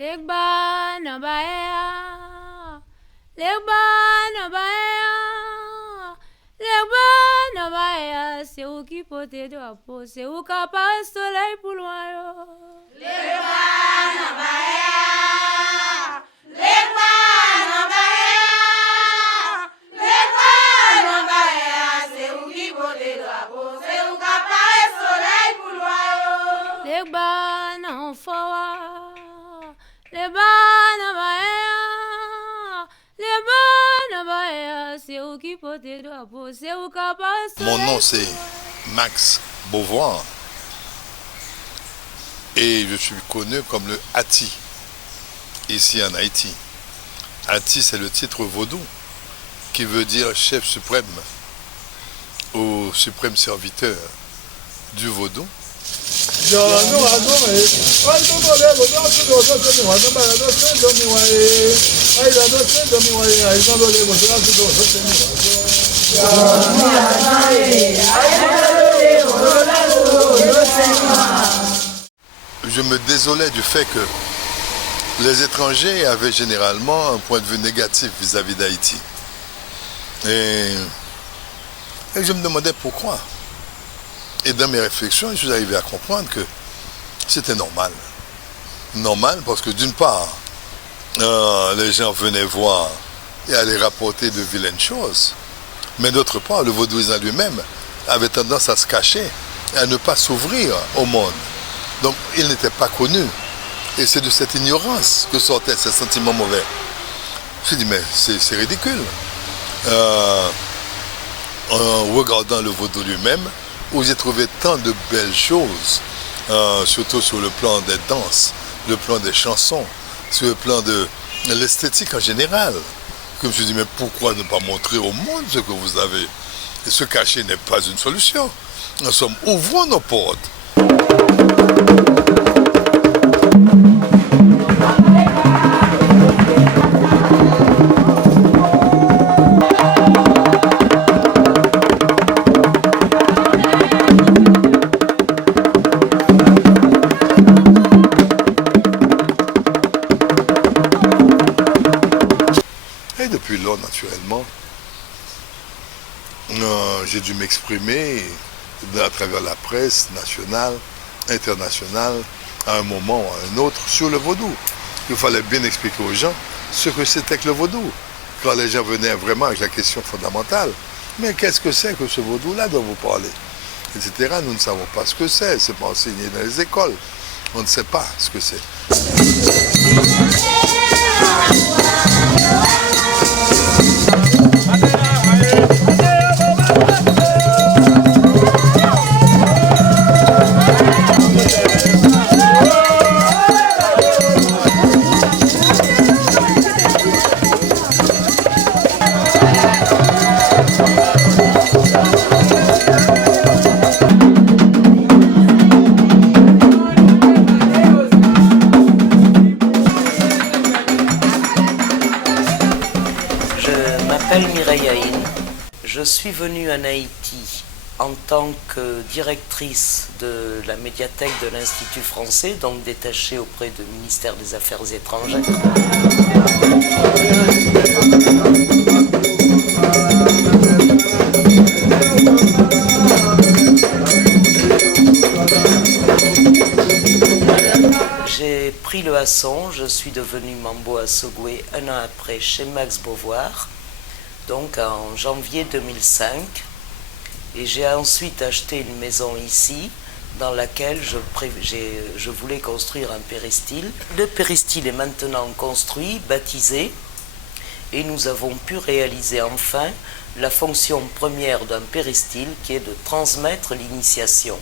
Legba na baea, legba na baea, legba na baea, c'est où qui porte drapeau, c'est où qui passe soleil pour loin. Legba na baea, legba na baea, legba na baea, c'est où qui porte drapeau, c'est où qui passe soleil pour loin. Legba na fawa. Mon nom c'est Max Beauvoir et je suis connu comme le Hati ici en Haïti. Hati c'est le titre vaudou qui veut dire chef suprême ou suprême serviteur du vaudou. Je me désolais du fait que les étrangers avaient généralement un point de vue négatif vis-à-vis d'Haïti. Et je me demandais pourquoi. Et dans mes réflexions, je suis arrivé à comprendre que c'était normal. Normal parce que d'une part, les gens venaient voir et allaient rapporter de vilaines choses. Mais d'autre part, le vaudouisme lui-même avait tendance à se cacher et à ne pas s'ouvrir au monde. Donc il n'était pas connu. Et c'est de cette ignorance que sortaient ces sentiments mauvais. Je me suis dit, mais c'est ridicule. En regardant le vaudou lui-même, où j'ai trouvé tant de belles choses, surtout sur le plan des danses, le plan des chansons, sur le plan de l'esthétique en général. Que je me suis dit, mais pourquoi ne pas montrer au monde ce que vous avez? Et se cacher n'est pas une solution. Nous sommes, ouvrons nos portes. Depuis lors, naturellement, j'ai dû m'exprimer à travers la presse nationale, internationale, à un moment ou à un autre, sur le vaudou. Il fallait bien expliquer aux gens ce que c'était que le vaudou. Quand les gens venaient vraiment avec la question fondamentale, mais qu'est-ce que c'est que ce vaudou-là dont vous parlez, etc. Nous ne savons pas ce que c'est pas enseigné dans les écoles. On ne sait pas ce que c'est. Je suis venue en Haïti en tant que directrice de la médiathèque de l'Institut français, donc détachée auprès du ministère des Affaires étrangères. J'ai pris le Hasson, je suis devenue Mambo Assogwe un an après chez Max Beauvoir, donc en janvier 2005, et j'ai ensuite acheté une maison ici dans laquelle je voulais construire un péristyle. Le péristyle est maintenant construit, baptisé, et nous avons pu réaliser enfin la fonction première d'un péristyle qui est de transmettre l'initiation.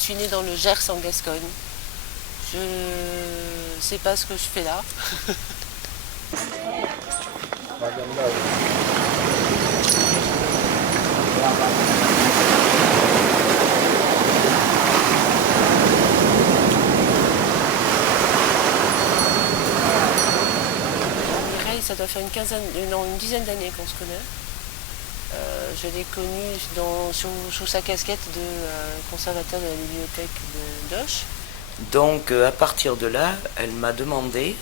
suis née dans le Gers en Gascogne. Je sais pas ce que je fais là. Mireille, ça doit faire une dizaine d'années qu'on se connaît. Je l'ai connue sous sa casquette de conservateur de la bibliothèque de Doche. Donc à partir de là, elle m'a demandé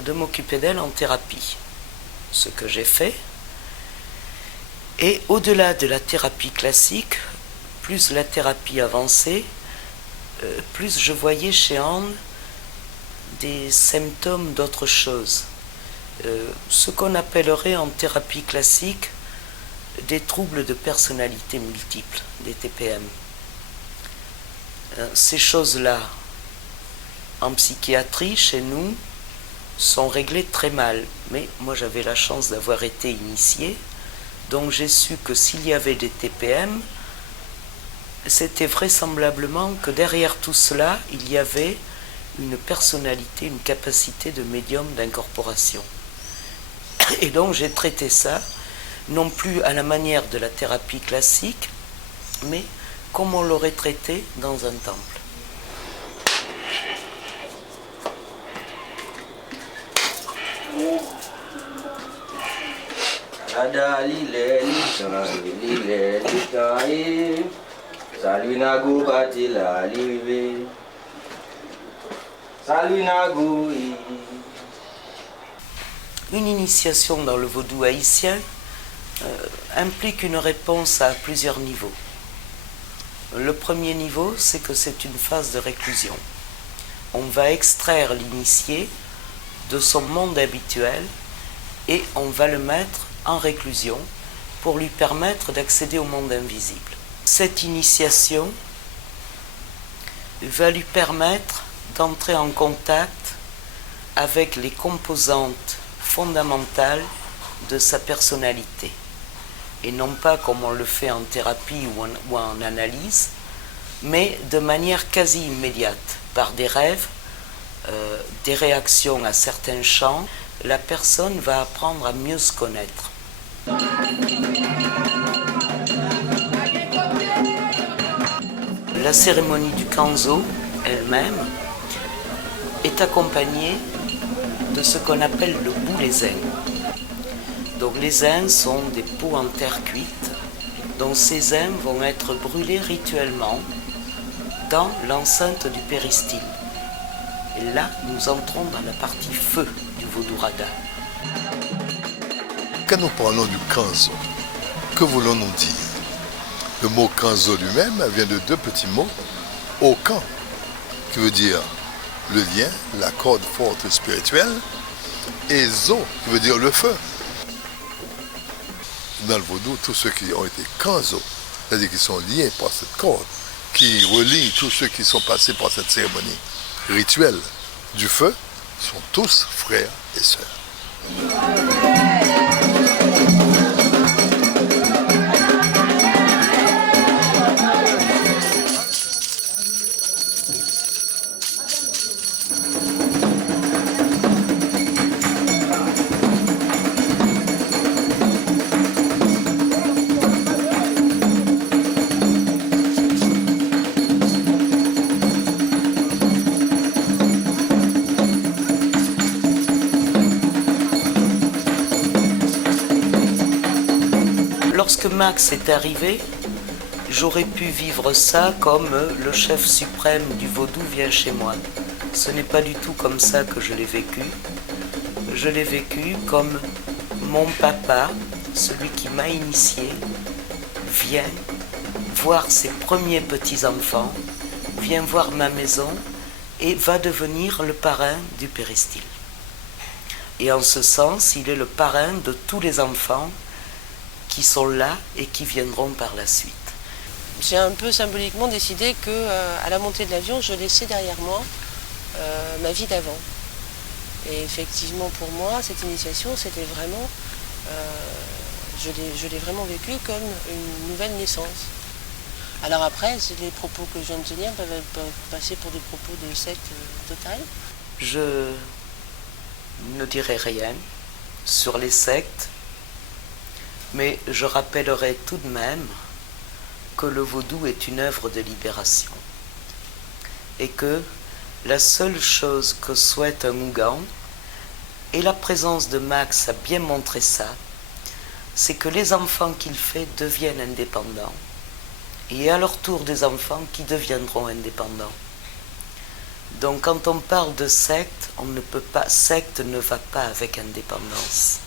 de m'occuper d'elle en thérapie, ce que j'ai fait. Et au-delà de la thérapie classique, plus la thérapie avancée, plus je voyais chez Anne des symptômes d'autre chose. Ce qu'on appellerait en thérapie classique des troubles de personnalité multiples, des TPM. Ces choses-là, en psychiatrie, chez nous, sont réglées très mal. Mais moi, j'avais la chance d'avoir été initiée, donc j'ai su que s'il y avait des TPM, c'était vraisemblablement que derrière tout cela, il y avait une personnalité, une capacité de médium d'incorporation. Et donc j'ai traité ça, non plus à la manière de la thérapie classique, mais comme on l'aurait traité dans un temple. Une initiation dans le vaudou haïtien implique une réponse à plusieurs niveaux. Le premier niveau, c'est que c'est une phase de réclusion. On va extraire l'initié de son monde habituel et on va le mettre en réclusion pour lui permettre d'accéder au monde invisible. Cette initiation va lui permettre d'entrer en contact avec les composantes fondamentales de sa personnalité. Et non pas comme on le fait en thérapie ou en analyse, mais de manière quasi immédiate, par des rêves, des réactions à certains chants, la personne va apprendre à mieux se connaître. La cérémonie du Kanzo elle-même est accompagnée de ce qu'on appelle le boulezin. Donc les zins sont des pots en terre cuite, dont ces zins vont être brûlés rituellement dans l'enceinte du péristyle. Et là, nous entrons dans la partie feu du vaudou rada. Quand nous parlons du kanzo, que voulons-nous dire? Le mot kanzo lui-même vient de deux petits mots, okan, qui veut dire le lien, la corde forte spirituelle, et zo, qui veut dire le feu. Dans le vaudou, tous ceux qui ont été kanzo, c'est-à-dire qui sont liés par cette corde, qui relient tous ceux qui sont passés par cette cérémonie rituelle du feu, sont tous frères et sœurs. Lorsque Max est arrivé, j'aurais pu vivre ça comme le chef suprême du vaudou vient chez moi. Ce n'est pas du tout comme ça que je l'ai vécu. Je l'ai vécu comme mon papa, celui qui m'a initié, vient voir ses premiers petits-enfants, vient voir ma maison et va devenir le parrain du péristyle. Et en ce sens, il est le parrain de tous les enfants qui sont là et qui viendront par la suite. J'ai un peu symboliquement décidé que à la montée de l'avion, je laissais derrière moi ma vie d'avant. Et effectivement, pour moi, cette initiation, c'était vraiment, je l'ai vraiment vécue comme une nouvelle naissance. Alors après, les propos que je viens de tenir peuvent passer pour des propos de secte totale. Je ne dirai rien sur les sectes, mais je rappellerai tout de même que le vaudou est une œuvre de libération et que la seule chose que souhaite un Ougan, et la présence de Max a bien montré ça, c'est que les enfants qu'il fait deviennent indépendants et à leur tour des enfants qui deviendront indépendants. Donc quand on parle de secte, on ne peut pas, secte ne va pas avec indépendance.